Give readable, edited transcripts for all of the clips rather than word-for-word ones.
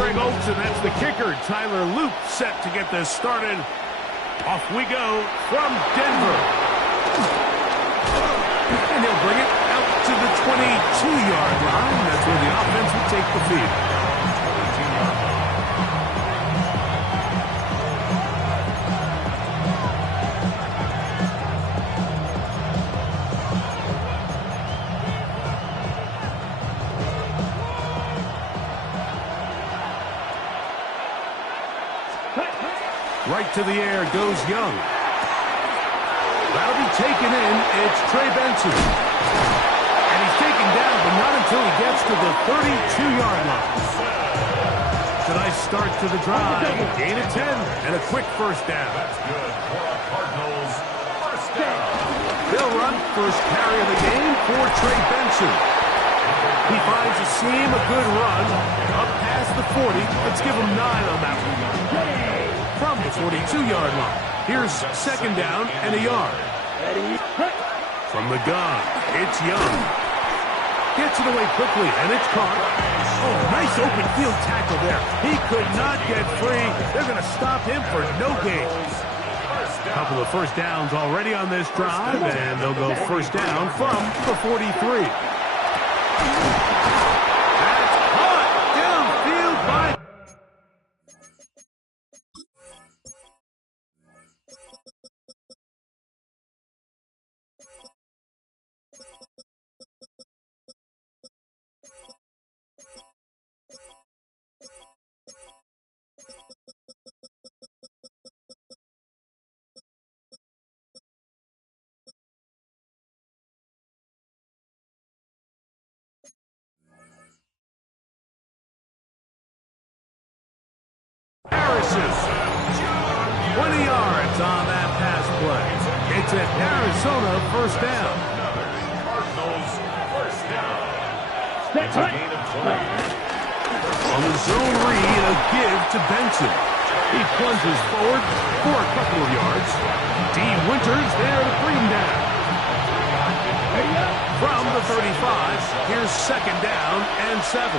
Greg Olsen, that's the kicker. Tyler Luke set to get this started. Off we go from Denver. And he'll bring it out to the 22-yard line. That's where the offense will take the field. Right to the air goes Young. That'll be taken in. It's Trey Benson. And he's taken down, but not until he gets to the 32-yard line. It's a nice start to the drive. Gain of 10 and a quick first down. That's good for the Cardinals. First down. They'll run first carry of the game for Trey Benson. He finds a seam, a good run, up past the 40. Let's give him 9 on that one. From the 42-yard line. Here's second down and a yard. From the gun, it's Young. Gets it away quickly, and it's caught. Oh, nice open field tackle there. He could not get free. They're going to stop him for no gain. A couple of first downs already on this drive, and they'll go first down from the 43. That's caught downfield by... Harrison, 20 yards on that pass play. It's an Arizona first down. Cardinals first down. It's a gain of 20. On the zone read, a give to Benson. He plunges forward for a couple of yards. D. Winters there to bring him down. From the 35, here's second down and 7.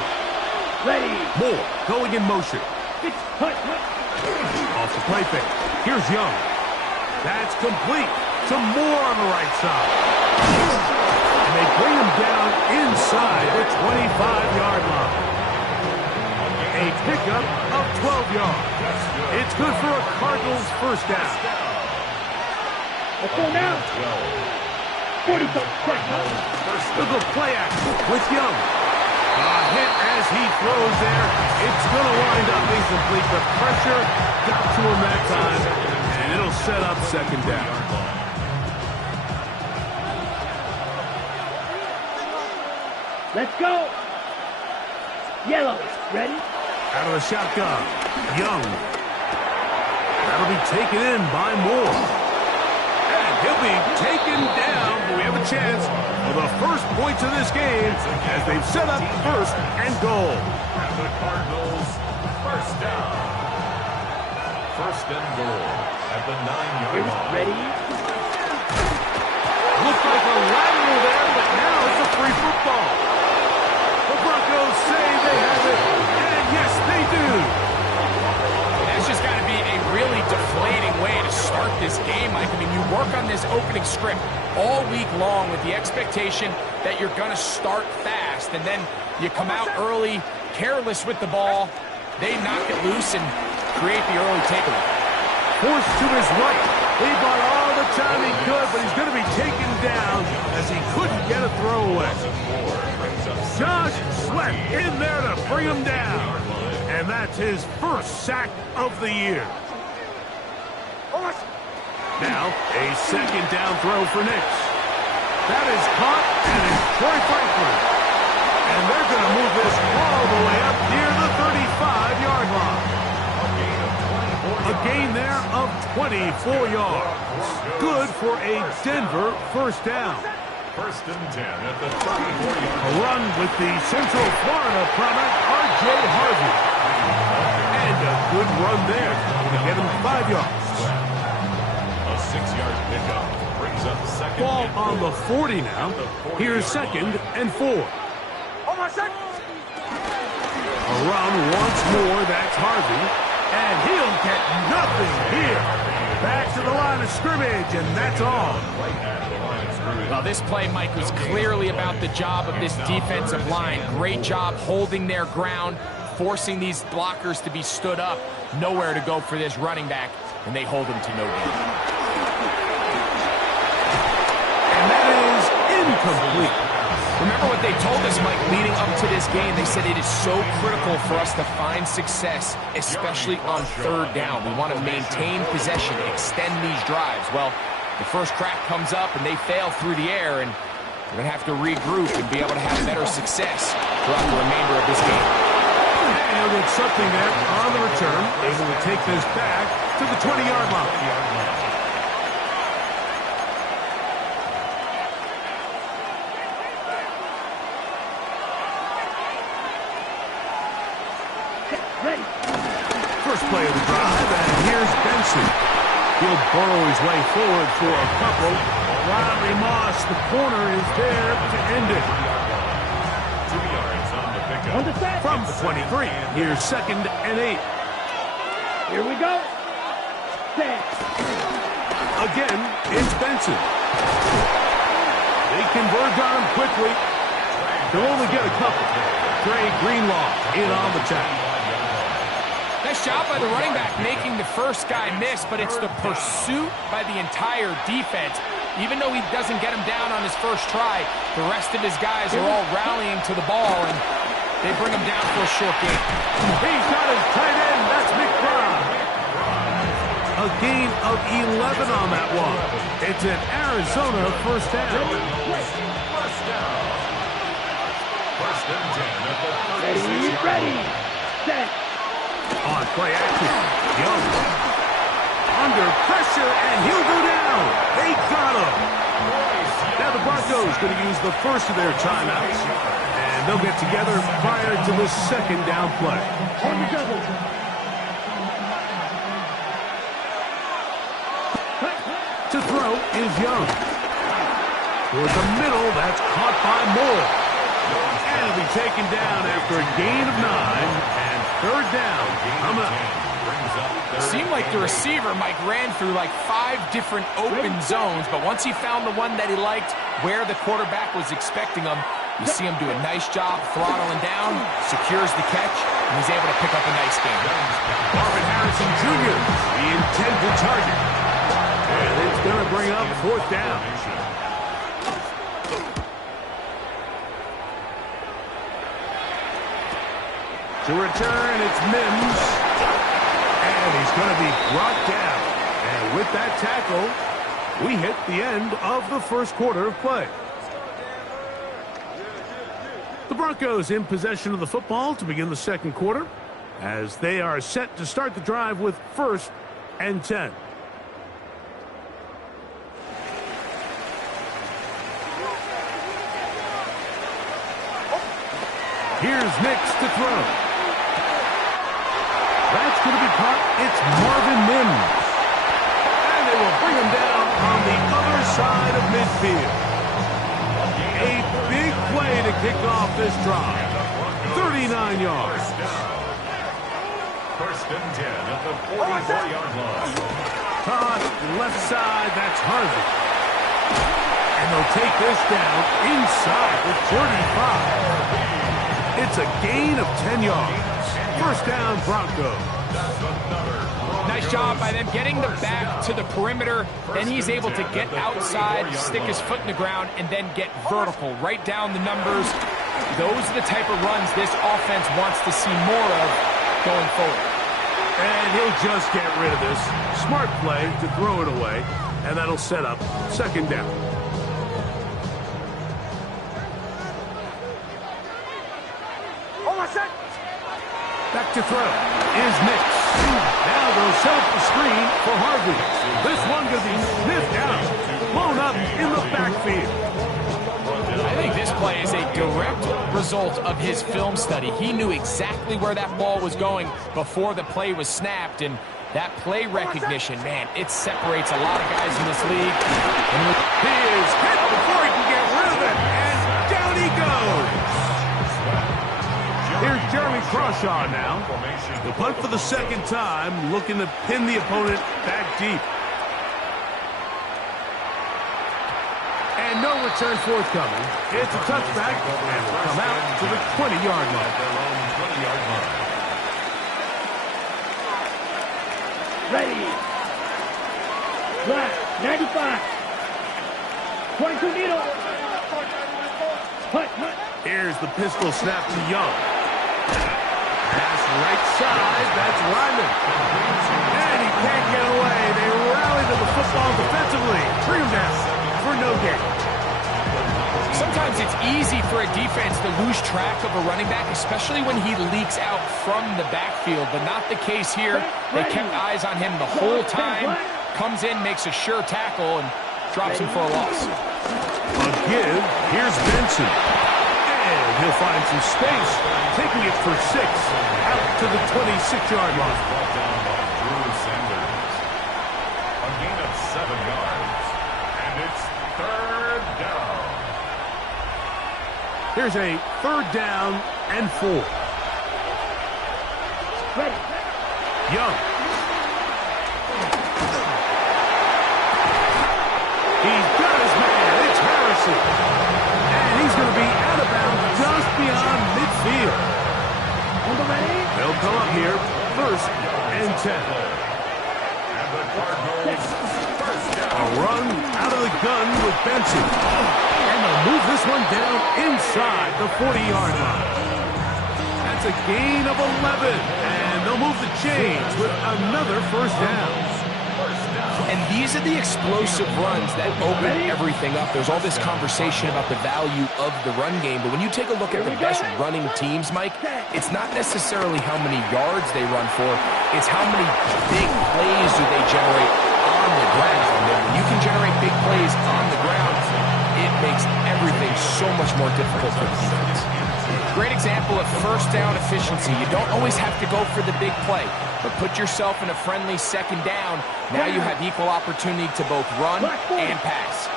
Ready. Moore going in motion. Off the play fake. Here's Young. That's complete to Moore on the right side. And they bring him down inside the 25-yard line. A pickup of 12 yards. It's good for a Cardinals first down. Let's go now. 40 Look at play action with Young. A hit as he throws there. It's going to wind up incomplete. The pressure got to him that time, and it'll set up second down. Let's go. Yellow, ready? Out of the shotgun, Young. That'll be taken in by Moore. And he'll be taken down, but we have a chance for the first points of this game as they've set up first and goal. And the Cardinals first down. First and goal at the 9-yard line. Ready? Looked like a lateral there, but now it's a free football. The Broncos say they have it, and yes, they do. That's just got to be a really deflating way to start this game, Mike. I mean, you work on this opening script all week long with the expectation that you're going to start fast, and then you come out early, careless with the ball. They knock it loose and create the early takeaway. Forced to his right. He bought all the time he could, but he's going to be taken down as he couldn't get a throwaway. Josh Sweat in there to bring him down. And that's his first sack of the year. Now, a second down throw for Knicks. That is caught, and it's Troy Franklin. And they're going to move this all the way up near the 35-yard line. A gain there of 24 yards. Good for a Denver first down. First and 10 at the 34-yard line. A run with the Central Florida product, R.J. Harvey. And a good run there to get him 5 yards. A 6-yard pickup brings up second. Ball on the 40 now. Here's second and 4. A run once more. That's Harvey. And he'll get nothing here. Back to the line of scrimmage, and that's all. Well, this play, Mike, was clearly about the job of this defensive line. Great job holding their ground, forcing these blockers to be stood up. Nowhere to go for this running back, and they hold him to no gain. And that is incomplete. Remember what they told us, Mike, leading up to this game. They said it is so critical for us to find success, especially on third down. We want to maintain possession, extend these drives. Well, the first crack comes up, and they fail through the air, and they're going to have to regroup and be able to have better success throughout the remainder of this game. And he'll get something there on the return, able to take this back to the 20-yard line. Ready. First play of the drive, and here's Benson. He'll burrow his way forward for a couple. Riley Moss, the corner, is there to end it. 2 yards on the pickup. On the set. From the 23, here's 2nd and 8. Here we go. Set. Again, it's Benson. They converge on him quickly. They'll only get a couple. Trey Greenlaw in on the tackle. Nice job by the running back making the first guy miss, but it's the pursuit by the entire defense. Even though he doesn't get him down on his first try, the rest of his guys are all rallying to the ball, and they bring him down for a short gain. He's got his tight end. That's McBride. A gain of 11 on that one. It's an Arizona first down. First down. First and 10 at the 36-yard Ready. line. Set. On play action, Young. Under pressure, and he'll go down. They got him. Now the Broncos going to use the first of their timeouts, and they'll get together prior to the second down play. On the double. To throw is Young. Toward the middle, that's caught by Moore. And it'll be taken down after a gain of 9, and third down coming up. Seemed like the receiver, Mike, ran through like 5 different open zones, but once he found the one that he liked where the quarterback was expecting him, you see him do a nice job throttling down, secures the catch, and he's able to pick up a nice game. Marvin Harrison Jr., the intended target. And it's going to bring up fourth down. To return, it's Mims. And he's going to be brought down. And with that tackle, we hit the end of the first quarter of play. The Broncos in possession of the football to begin the second quarter, as they are set to start the drive with 1st and 10. Here's Nix to throw. That's going to be caught. It's Marvin Mims. And they will bring him down on the other side of midfield. A big play to kick off this drive. 39 yards. First and 10 at the 44-yard line. Toss left side. That's Harvey. And they'll take this down inside the 35. It's a gain of 10 yards. First down, Broncos. Nice job by them getting the back to the perimeter. Then he's able to get outside, stick his foot in the ground, and then get vertical, right down the numbers. Those are the type of runs this offense wants to see more of going forward. And he'll just get rid of this. Smart play to throw it away, and that'll set up second down. Back to throw is Nix. Now they'll set up the screen for Harvey. This one going to be sniffed out, blown up in the backfield. I think this play is a direct result of his film study. He knew exactly where that ball was going before the play was snapped, and that play recognition, man, it separates a lot of guys in this league. He is hit before he can get rid of it, and down he goes. Here's Jeremy Crawshaw now. The punt for the second time, looking to pin the opponent back deep. And no return forthcoming. It's a touchback, and will come out to the 20-yard line. Ready. Flat. 95. 22 needle. Punt. Here's the pistol snap to Young. Pass right side. That's Ryman. And he can't get away. They rally to the football defensively. Bring him down for no gain. Sometimes it's easy for a defense to lose track of a running back, especially when he leaks out from the backfield, but not the case here. They kept eyes on him the whole time. Comes in, makes a sure tackle, and drops him for a loss. A give. Here's Benson. And he'll find some space, taking it for 6 out to the 26-yard line. A gain of 7 yards. And it's 3rd down. Here's a 3rd down and 4. Ready. Young. He's got his man. It's Harrison. And he's going to be out of bounds just beyond midfield. On the ready. They'll come up here, 1st and 10. And the Cardinals, 1st down. A run out of the gun with Benson. And they'll move this one down inside the 40-yard line. That's a gain of 11. And they'll move the chains with another 1st down. And these are the explosive runs that open everything up. There's all this conversation about the value of the run game, but when you take a look at the best running teams, Mike, it's not necessarily how many yards they run for, it's how many big plays do they generate on the ground. And when you can generate big plays on the ground, it makes everything so much more difficult for the defense. Great example of 1st down efficiency. You don't always have to go for the big play, but put yourself in a friendly 2nd down. Now you have equal opportunity to both run and pass.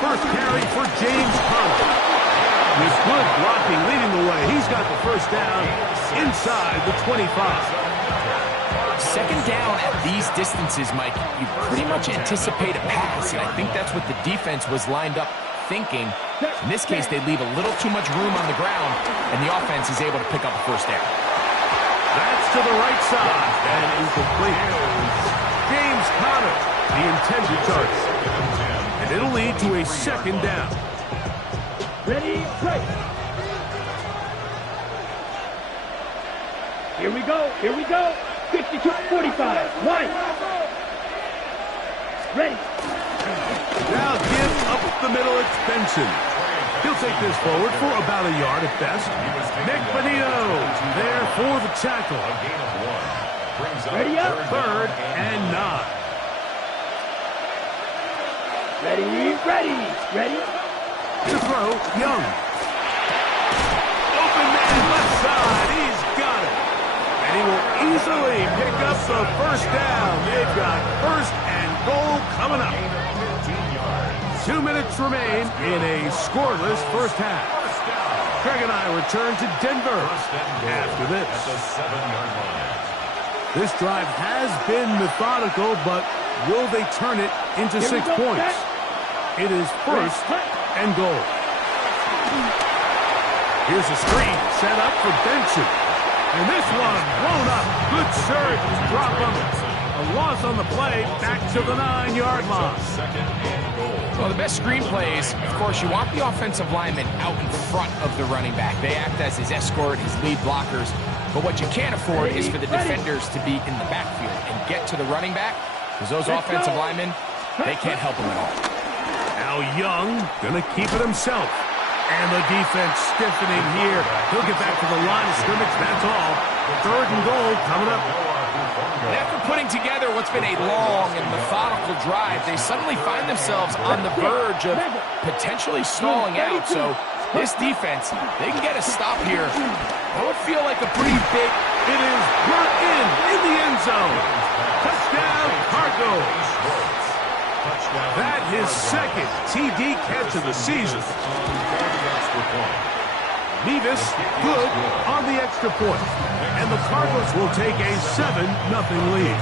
First carry for James Conner. With good blocking leading the way, he's got the 1st down inside the 25. 2nd down at these distances, Mike, you pretty much anticipate a pass, and I think that's what the defense was lined up thinking. In this case, they leave a little too much room on the ground, and the offense is able to pick up a 1st down. That's to the right side, and incomplete. James Conner, the intended target. And it'll lead to a 2nd down. Ready, play. Here we go. 52-45. Right. Ready. Now give up the middle, it's Benson. He'll take this forward for about a yard at best. Nick Bonito there for the tackle. A gain of 1. Brings up Ready up. 3rd and 9. Ready. To throw, Young. Open man left side, he's got it. And he will easily pick up the 1st down. They've got 1st and goal coming up. 2 minutes remain in a scoreless 1st half. Craig and I return to Denver after this. At the 7-yard line. This drive has been methodical, but will they turn it into 6 points? It is 1st and goal. Here's a screen set up for Benson. And this one blown up. Good surge, drop him. A loss on the play, back to the 9-yard line. 2nd and goal. Well, the best screen plays, of course, you want the offensive lineman out in front of the running back. They act as his escort, his lead blockers. But what you can't afford is for the defenders to be in the backfield and get to the running back, because those offensive linemen, they can't help him at all. Now Young gonna keep it himself. And the defense stiffening here. He'll get back to the line of scrimmage, that's all. 3rd and goal coming up. And after putting together what's been a long and methodical drive, they suddenly find themselves on the verge of potentially stalling out. So this defense, they can get a stop here. That would feel like a pretty big... It is brought in the end zone. Touchdown, Cardinals. That his 2nd TD catch of the season. Nevis, good on the extra point. And the Cardinals will take a 7-0 lead.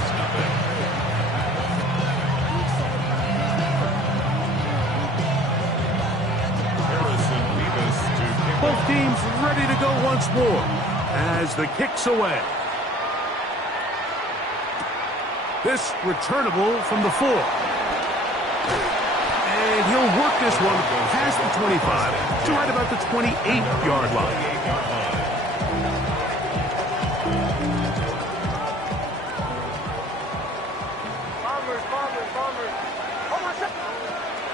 Both teams ready to go once more as the kick's away. This returnable from the 4. And he'll work this one past the 25 to right about the 28-yard line.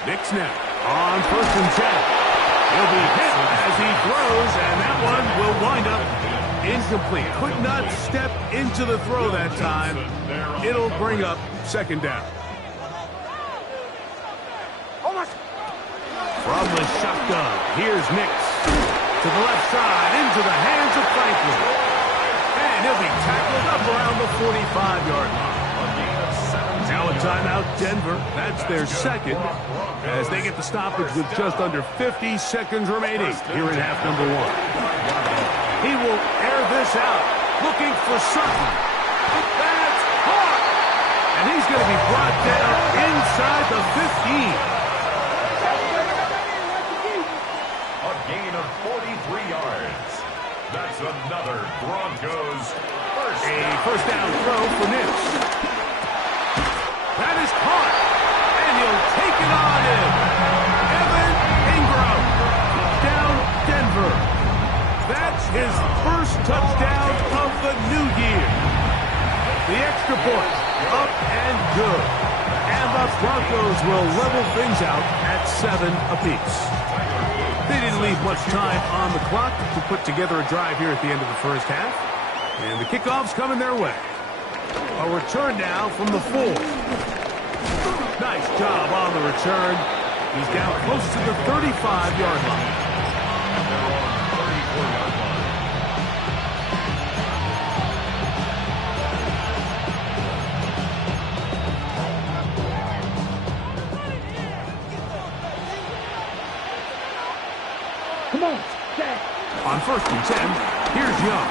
Nick now on 1st and 10. He'll be hit as he throws, and that one will wind up incomplete. Could not step into the throw that time. It'll bring up 2nd down. From the shotgun, here's Nix. To the left side, into the hands of Franklin. And he'll be tackled up around the 45-yard line. Now a timeout, Denver. That's their 2nd as they get the stoppage with just under 50 seconds remaining here in half number 1. He will air this out, looking for Sutton. That's caught! And he's going to be brought down inside the 15. A gain of 43 yards. That's another Broncos first down. A first down throw for Nix. That is caught, and he'll take it on in. Evan Ingram, down Denver. That's his first touchdown of the new year. The extra point, up and good. And the Broncos will level things out at 7 apiece. They didn't leave much time on the clock to put together a drive here at the end of the first half. And the kickoff's coming their way. A return now from the 4. Nice job on the return. He's down close to the 35-yard line. Come on, Jack. On 1st and 10, here's Young.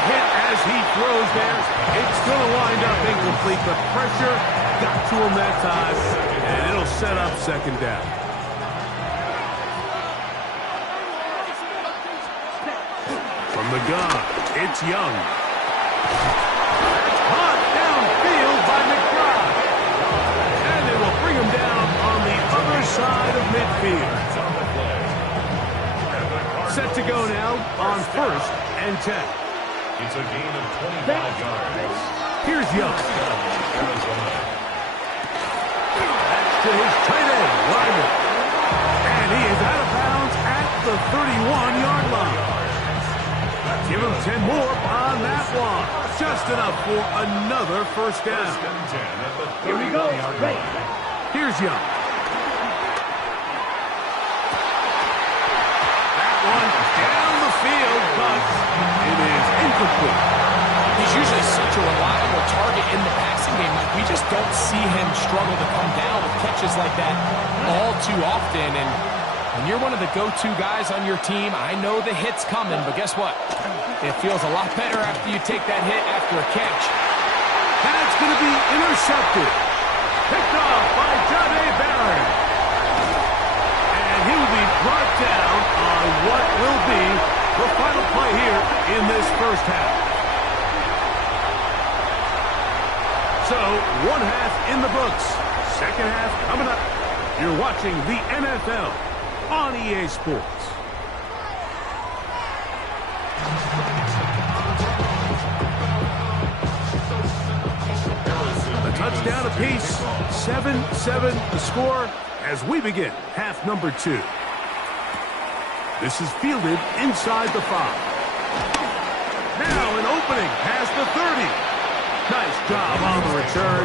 Hit as he throws there. It's going to wind up incomplete, but pressure got to him that time, and it'll set up 2nd down. From the gun, it's Young. That's caught downfield by McBride. And it will bring him down on the other side of midfield. Set to go now on 1st and 10. It's a gain of 25 yards. Here's Young. That's to his tight end, Ryman. And he is out of bounds at the 31-yard line. Give him 10 more on that one. Just enough for another first down. First and 10 at the 31-yard Here we go. line. Here's Young. That one down the field, but it is incomplete. He's usually such a reliable target in the passing game. We just don't see him struggle to come down with catches like that all too often. And when you're one of the go-to guys on your team, I know the hit's coming, but guess what? It feels a lot better after you take that hit after a catch. That's going to be intercepted. Picked off by John A. Barron. And he will be brought down on what will be the final play here in this first half. So, 1 half in the books. 2nd half coming up. You're watching the NFL on EA Sports. A touchdown apiece. 7-7 the score as we begin half number 2. This is fielded inside the 5. Now an opening past the 30. Nice job on the return.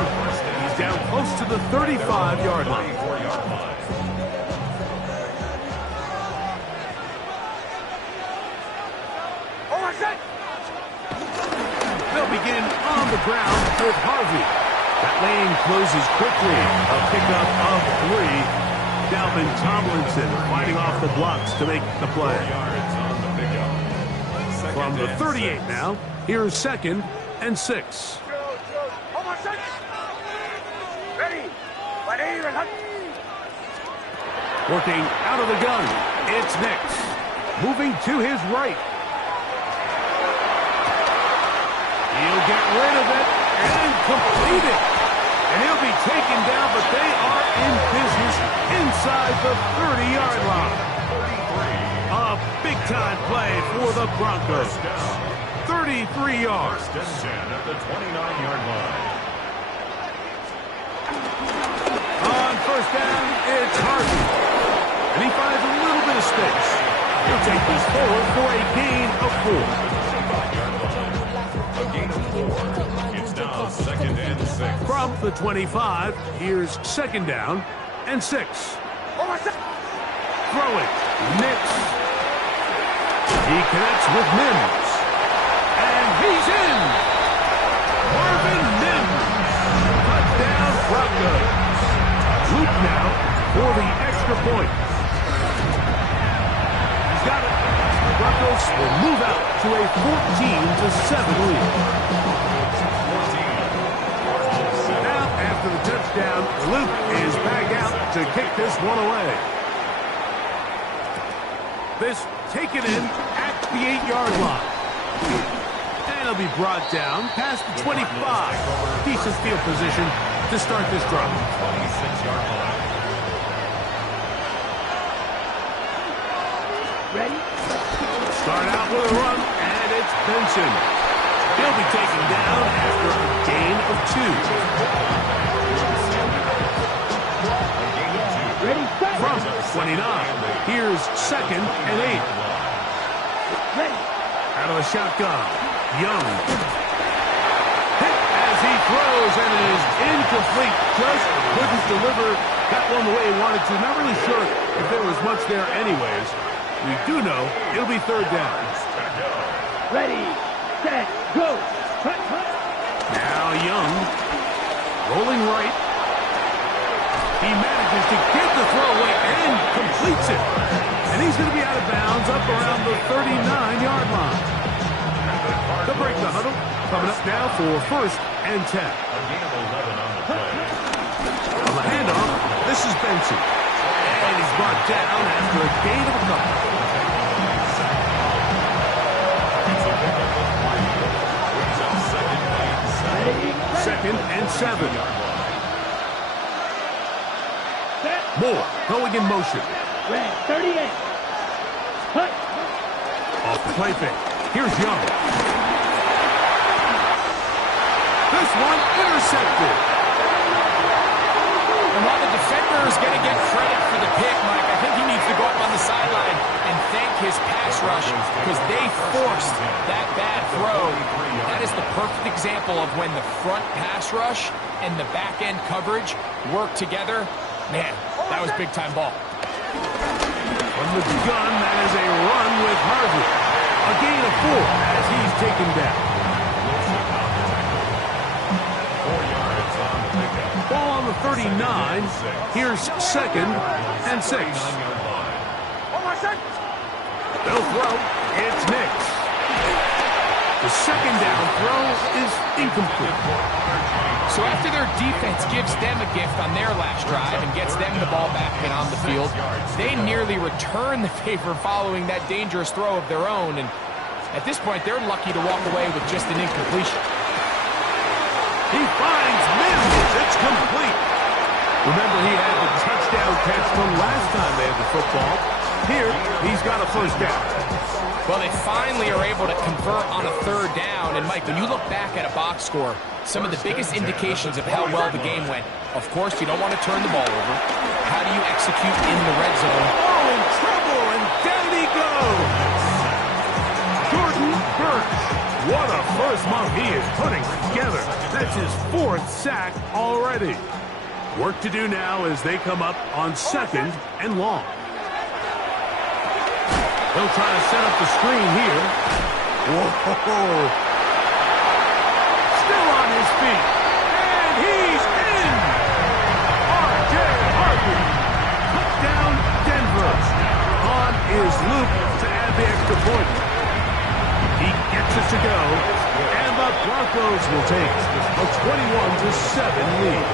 He's down close to the 35-yard line. They'll begin on the ground with Harvey. That lane closes quickly. A pickup of 3. Dalvin Tomlinson fighting off the blocks to make the play. 4 yards on the pickup. From the 38 now, here's 2nd and 6. Working out of the gun, it's Nix. Moving to his right. He'll get rid of it and complete it. And he'll be taken down, but they are in business inside the 30-yard line. A big-time play for the Broncos. 33 yards. First and 10 at the 29-yard line. On first down, it's Harvey. And he finds a little bit of space. He'll take this forward for a gain of 4. A gain of 4. It's now 2nd and 6. From the 25, here's 2nd down and 6. Throw it. Nix. He connects with Mims. And he's in. Marvin Mims. Touchdown Broncos. Luke now for the extra point. He's got it. Broncos will move out to a 14-7 lead. Now, after the touchdown, Luke is back out to kick this one away. This taken in at the 8-yard line. And he'll be brought down past the 25. Decent field position to start this drive. 26-yard line. Ready? Start out with a run, and it's Benson. He'll be taken down after a gain of 2. Ready? Start. From 29, here's 2nd and 8. Ready? Out of the shotgun, Young. Hit as he throws, and it is incomplete. Just couldn't deliver that one the way he wanted to. Not really sure if there was much there anyways. We do know it'll be 3rd down. Ready? Set. Go. Cut. Now Young, rolling right. He manages to get the throw away and completes it. And he's going to be out of bounds up around the 39-yard line. They'll break the huddle. Coming up now for 1st and 10. A gain of 11 on the play. On the handoff, this is Benson. And he's brought down after a gain of a couple. Second and 7. Moore going in motion. Red. 38. Cut. Off the play fake. Here's Young. This one intercepted. And while the defender is going to get credit for the pick, Mike, I think he needs to go up on the sideline and thank his pass rush because they forced that bad throw. That is the perfect example of when the front pass rush and the back end coverage work together. Man, that was big-time ball. From the gun, that is a run with Harvey. A gain of 4 as he's taken down. 4 yards on the pickup. Ball on the 39. Here's 2nd and 6. 9-yard line. They'll throw. It's Nix. The 2nd down throw is incomplete. So after their defense gives them a gift on their last drive and gets them the ball back and on the field, they nearly return the favor following that dangerous throw of their own. And at this point, they're lucky to walk away with just an incompletion. He finds Mims. It's complete. Remember, he had the touchdown catch from last time they had the football. Here, he's got a 1st down. Well, they finally are able to convert on a 3rd down. And, Mike, when you look back at a box score, some of the biggest indications of how well the game went, of course, you don't want to turn the ball over. How do you execute in the red zone? Oh, in trouble, and down he goes. Jordan Burch. What a first month he is putting together. That's his 4th sack already. Work to do now as they come up on 2nd and long. They'll try to set up the screen here. Whoa. Still on his feet. And he's in. R.J. Harvey. extra point. He gets it to go, and the Broncos will take a 21-7 lead.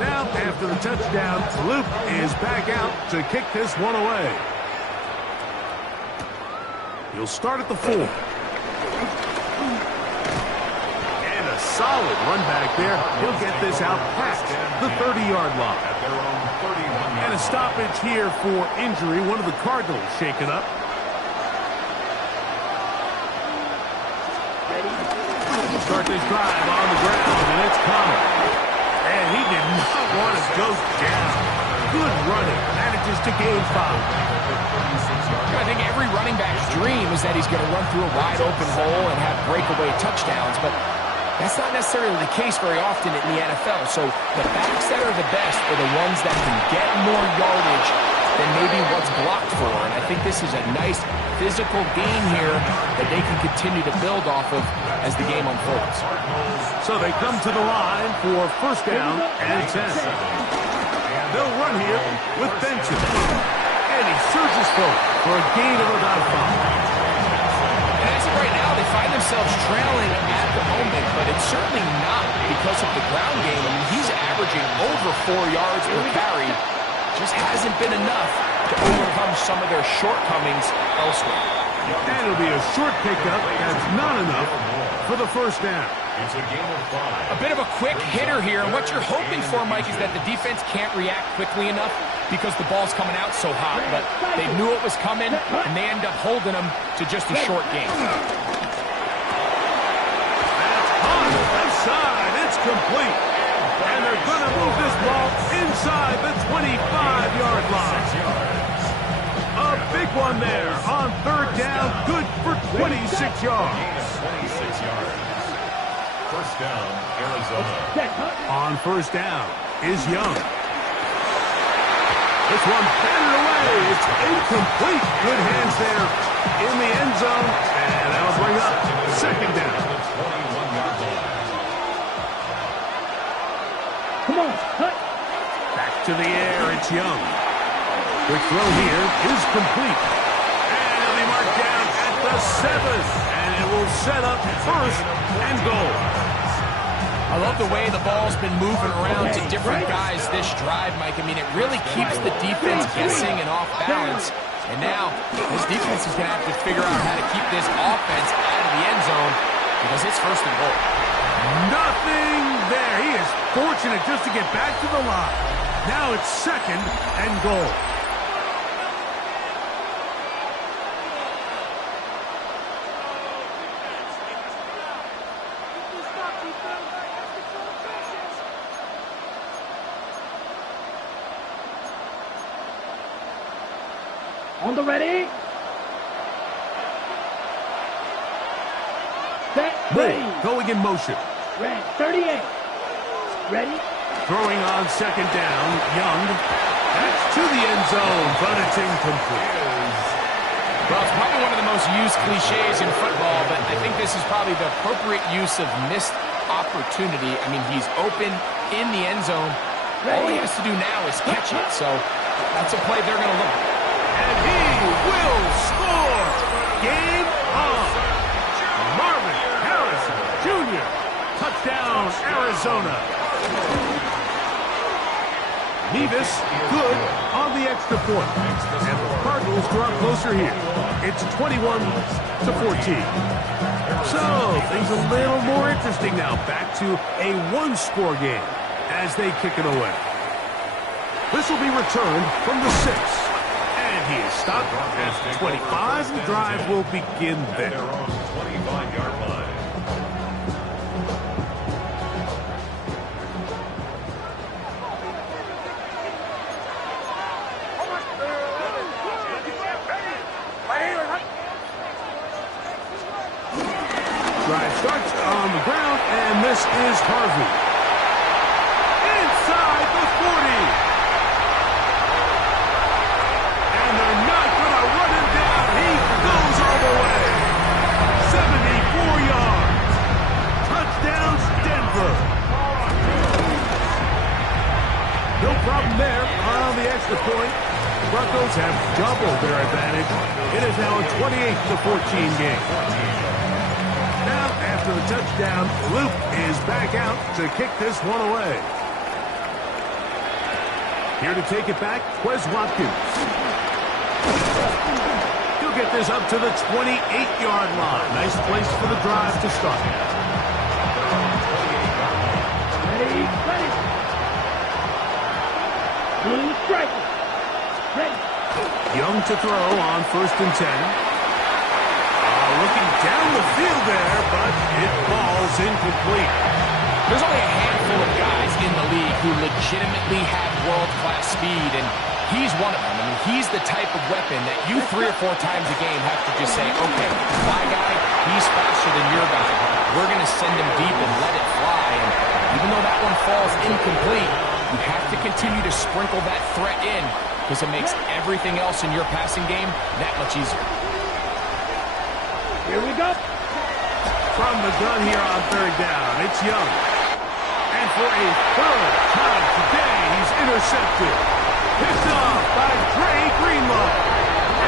Now, after the touchdown, Luke is back out to kick this one away. He'll start at the 4. And a solid run back there. He'll get this out past the 30-yard line. And a stoppage here for injury. One of the Cardinals shaken up. Start this drive on the ground, and it's Connor. And he did not want to go down. Good running. Manages to gain 5. I think every running back's dream is that he's going to run through a wide-open hole and have breakaway touchdowns, but that's not necessarily the case very often in the NFL. So the backs that are the best are the ones that can get more yardage than maybe what's blocked for. And I think this is a nice physical gain here that they can continue to build off of as the game unfolds. So they come to the line for first down and 10. They'll run here with Benson. And he surges forward for a gain of about 5. And as of right now, they find themselves trailing at the moment, but it's certainly not because of the ground game. I mean, he's averaging over 4 yards per carry. Just hasn't been enough to overcome some of their shortcomings elsewhere. And it'll be a short pickup. That's not enough for the first down. It's a game of 5. A bit of a quick hitter here, and what you're hoping for, Mike, is that the defense can't react quickly enough because the ball's coming out so hot, but they knew it was coming, and they end up holding them to just a short game. That's on the left side. It's complete. And they're going to move this ball inside the 25-yard line. A big one there on third down. Good for 26 yards. 26 yards. First down, Arizona. On first down is Young. This one batted away. It's incomplete. Good hands there in the end zone. And that'll bring up second down. Come on, cut. Back to the air. It's Young. Quick throw here is complete. And he'll be marked down at the 7th. And it will set up first and goal. I love the way the ball's been moving around to different guys this drive, Mike. I mean, it really keeps the defense guessing and off balance. And now, this defense is going to have to figure out how to keep this offense out of the end zone because it's first and goal. Nothing there. He is fortunate just to get back to the line. Now it's second and goal. On the ready. Set, ready. Going in motion. Red, 38. Ready. Throwing on second down. Young. That's to the end zone, but it's incomplete. Well, it's probably one of the most used cliches in football, but I think this is probably the appropriate use of missed opportunity. I mean, he's open in the end zone. All he has to do now is catch it, so that's a play they're going to look at. And he will score. Game on. Marvin Harrison Jr. Touchdown, Arizona. Nevis good on the extra point. And the Cardinals draw closer here. It's 21-14. So, things a little more interesting now. Back to a one-score game as they kick it away. This will be returned from the 6. He is stopped at 25. The drive will begin there. On the 25-yard line. Drive starts on the ground, and this is Harvey. Inside the 40. problem there on the extra point. Broncos have doubled their advantage. It is now a 28-14 game. Now, after the touchdown, Luke is back out to kick this one away. Here to take it back, Quez Watkins. He'll get this up to the 28-yard line. Nice place for the drive to start. Ready, ready. Blue strike. Ready. Young to throw on 1st and 10. Looking down the field there, but it falls incomplete. There's only a handful of guys in the league who legitimately have world-class speed, and he's one of them. I mean, he's the type of weapon that you 3 or 4 times a game have to just say, okay, my guy, he's faster than your guy. We're going to send him deep and let it fly. And even though that one falls incomplete, you have to continue to sprinkle that threat in because it makes everything else in your passing game that much easier. Here we go. From the gun here on 3rd down, it's Young. And for a 3rd time today, he's intercepted. Picked off by Dre Greenlaw.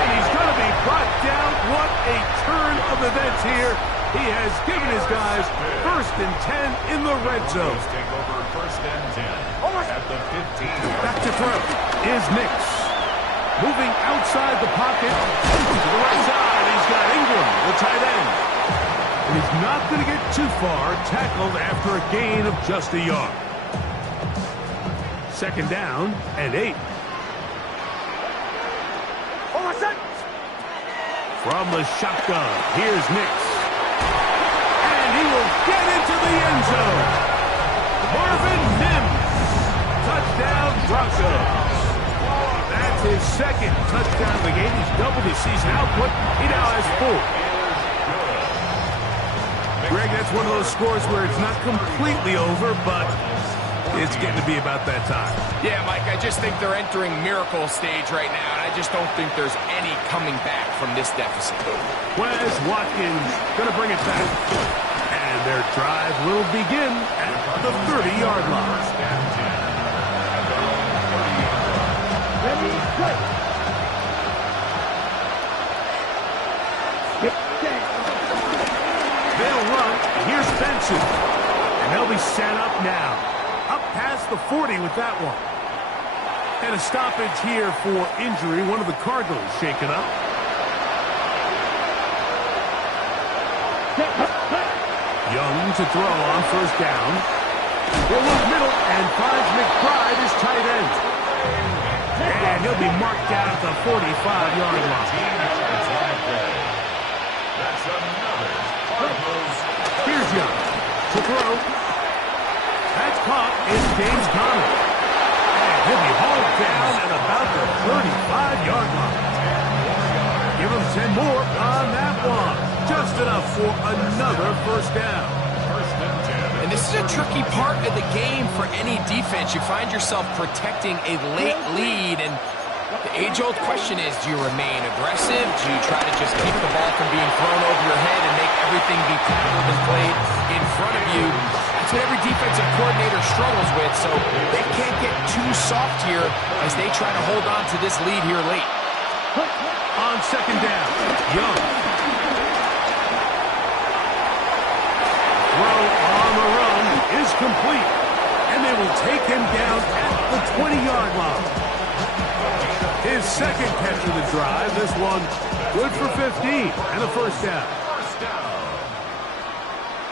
And he's going to be brought down. What a turn of events here. He has given his guys 1st and 10 in the red zone. Take over 1st and 10 at the 15. Back to throw is Nix. Moving outside the pocket to the right side. He's got Ingram, the tight end. And he's not going to get too far, tackled after a gain of just a yard. 2nd down and 8. From the shotgun, here's Nix. And he will get into the end zone. Marvin Mims. Touchdown, Broncos. That's his 2nd touchdown of the game. He's doubled his season output. He now has 4. Greg, that's one of those scores where it's not completely over, but it's getting to be about that time. Yeah, Mike, I just think they're entering miracle stage right now, and I just don't think there's any coming back from this deficit. Quez Watkins going to bring it back. And their drive will begin at the 30-yard line. Ready, play. They'll run. Here's Benson. And they'll be set up now. Up past the 40 with that one. And a stoppage here for injury. One of the Cardinals shaken up. Young to throw on 1st down. He'll look middle and finds McBride, his tight end. And he'll be marked down at the 45-yard line. That's another Cardinals. Here's Young to throw. That's caught in James Conner. And he'll be hauled down at about the 35-yard line. Give him 10 more on that one. Just enough for another 1st down. 1st and 10. And this is a tricky part of the game for any defense. You find yourself protecting a late lead, and the age-old question is, do you remain aggressive? Do you try to just keep the ball from being thrown over your head and make everything be tackled and played in front of you? That's what every defensive coordinator struggles with, so they can't get too soft here as they try to hold on to this lead here late. On 2nd down, Young. Throw on the run is complete. And they will take him down at the 20-yard line. His 2nd catch of the drive. This one good for 15 and a 1st down. 1st down.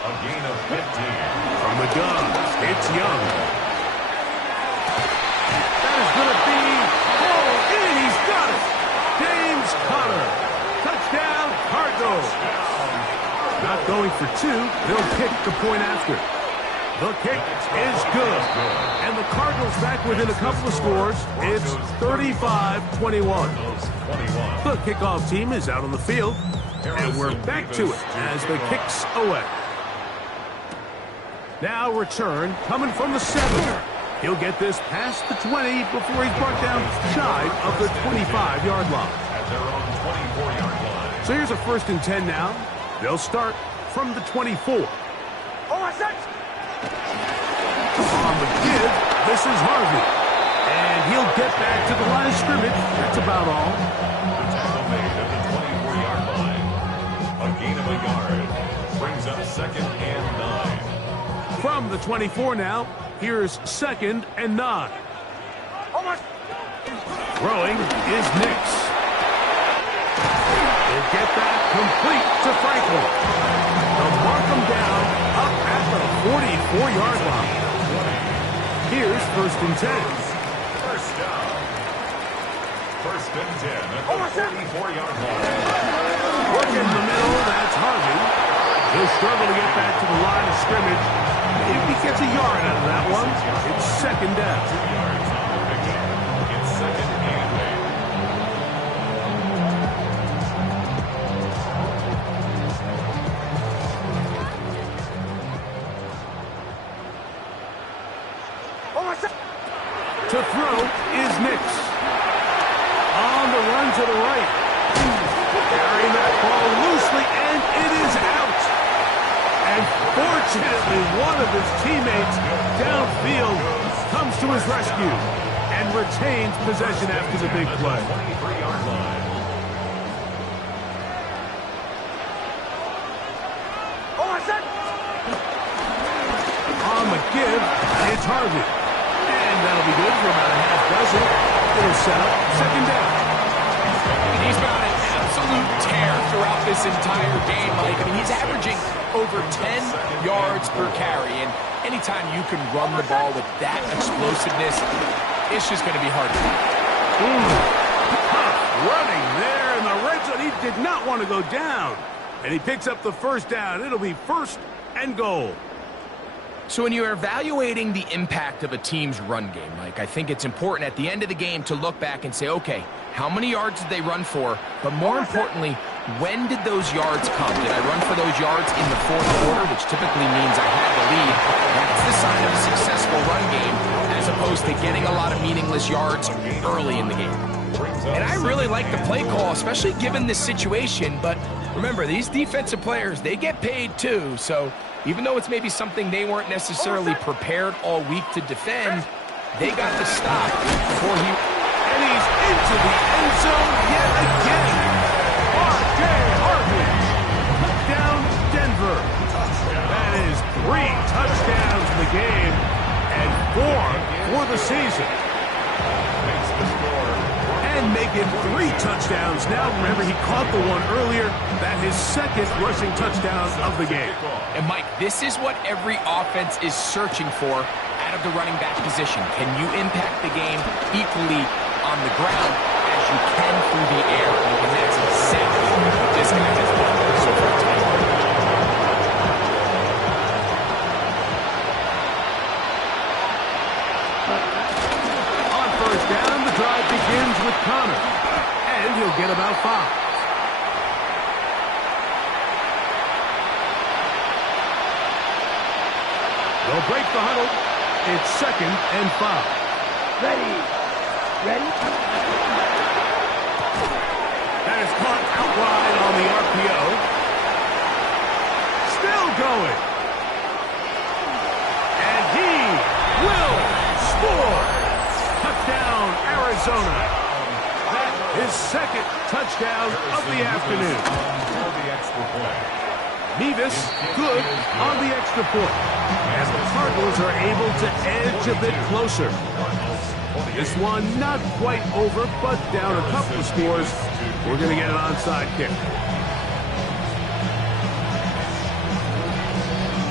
A gain of 15. From the gun, it's Young. That is going to be hauled in. He's got it. James Conner. Touchdown, Cardinals. Not going for 2. They'll kick the point after. The kick is good. And the Cardinals back within a couple of scores. It's 35-21. The kickoff team is out on the field. And we're back to it as the kick's away. Now return coming from the 7. He'll get this past the 20 before he's brought down shy of the 25-yard line. At their own 24-yard line. So here's a 1st and 10 now. They'll start from the 24. On the give, this is Harvey. And And he'll get back to the line of scrimmage. That's about all. The tackle made at the 24-yard line. A gain of a yard brings up 2nd and 9. From the 24 now, here's 2nd and 9. Throwing is Nix. He'll get that complete to Franklin. They'll mark him down up at the 44-yard line. Here's 1st and 10. First down. 1st and 10 at the 44-yard line. Working the middle, that's Harvey. He'll struggle to get back to the line of scrimmage. If he gets a yard out of that one, it's 2nd down. 2 yards on the picture. It's 2nd and 8. To throw is Nix. On the run to the right. Carrying that ball loosely, and it is out. And fortunately, one of his teammates downfield comes to his rescue and retains possession after the big play. 23-yard line. On the give, it's Harvey. And that'll be good for about a half dozen. It'll set up 2nd down. He's been on an absolute tear throughout this entire game, Mike. I mean, he's averaging over 10 yards per carry. And anytime you can run the ball with that explosiveness, it's just going to be hard to beat. Running there in the red zone. He did not want to go down. And he picks up the 1st down. It'll be 1st and goal. So when you're evaluating the impact of a team's run game, Mike, I think it's important at the end of the game to look back and say, okay, how many yards did they run for? But more importantly, when did those yards come? Did I run for those yards in the 4th quarter, which typically means I had the lead? That's the sign of a successful run game, as opposed to getting a lot of meaningless yards early in the game. And I really like the play call, especially given this situation. But remember, these defensive players, they get paid too. So even though it's maybe something they weren't necessarily prepared all week to defend, they got the stop before he... And he's into the end zone yet again. R.J. Harvey put down Denver. That is 3 touchdowns in the game and 4 for the season. And making 3 touchdowns now. Remember, he caught the one earlier. That his 2nd rushing touchdown of the game. And Mike, this is what every offense is searching for out of the running back position. Can you impact the game equally on the ground as you can through the air? And that's exactly what this guy has done so far tonight. On 1st down, the drive begins with Connor. And he'll get about 5. They'll break the huddle. It's 2nd and 5. Ready. That is caught out wide on the RPO. Still going. And he will score. Touchdown, Arizona. That is 2nd touchdown of the afternoon. Mevis good on the extra point. And the Cardinals are able to edge a bit closer. This one not quite over, but down a couple of scores. We're going to get an onside kick.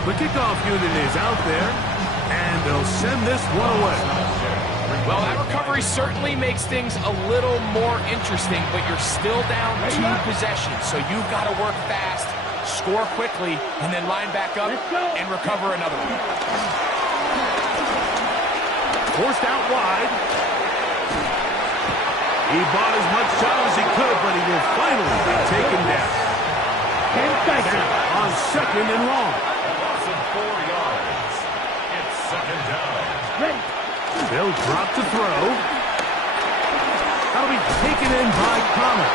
The kickoff unit is out there, and they'll send this one away. Well, that recovery certainly makes things a little more interesting, but you're still down 2 possessions, so you've got to work fast, score quickly, and then line back up and recover another one. Forced out wide. He bought as much time as he could, but he will finally be taken down. On 2nd and long. Loss of 4 yards. It's 2nd down. Ready. They'll drop to throw. That'll be taken in by Connor.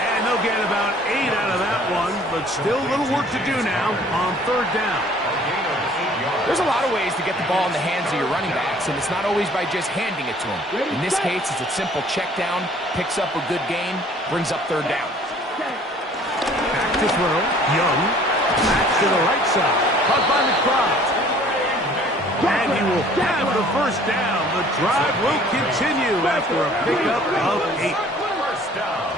And they'll get about 8 out of that one, but still a little work to do now on 3rd down. A gain of 8 yards. There's a lot of ways to get the ball in the hands of your running backs, and it's not always by just handing it to them. In this case, it's a simple check down, picks up a good gain, brings up third down. Back to throw. Young. Back to the right side. Caught by McBride. And he will have the first down. The drive will continue after a pickup of 8. First down.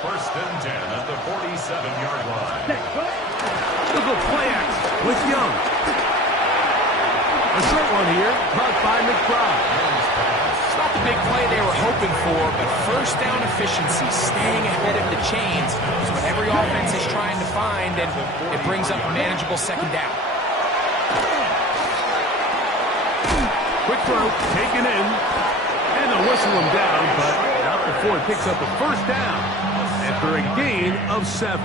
First and 10 at the 47-yard line. Look at play action with Young. A short one here, caught by McBride. It's not the big play they were hoping for, but first down efficiency, staying ahead of the chains, is what every offense is trying to find, and it brings up a manageable second down. Quick throw, taken in, and they'll whistle him down, but not before he picks up a first down after a gain of 7.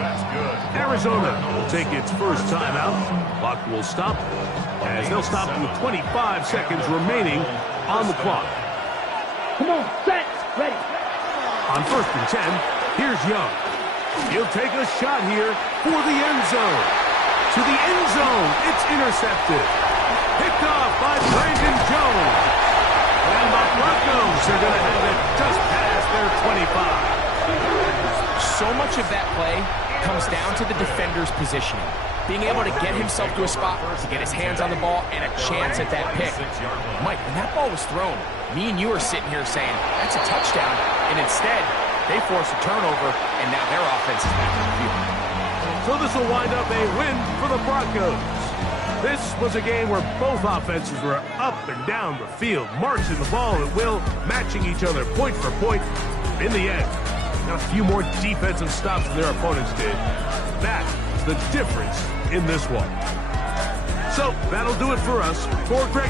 That's good. Arizona will take its first timeout. Clock will stop as they'll stop with 25 seconds remaining on the clock. Come on, set, ready. On first and 10, here's Young. He'll take a shot here for the end zone. To the end zone, it's intercepted. Picked off by Brandon Jones. And the Broncos are going to have it just past their 25. So much of that play comes down to the defender's positioning. Being able to get himself to a spot, to get his hands on the ball, and a chance at that pick. Mike, when that ball was thrown, me and you are sitting here saying, that's a touchdown. And instead, they force a turnover, and now their offense is back on the field. So this will wind up a win for the Broncos. This was a game where both offenses were up and down the field, marching the ball at will, matching each other point for point. In the end, got a few more defensive stops than their opponents did. That's the difference in this one. So that'll do it for us. For Greg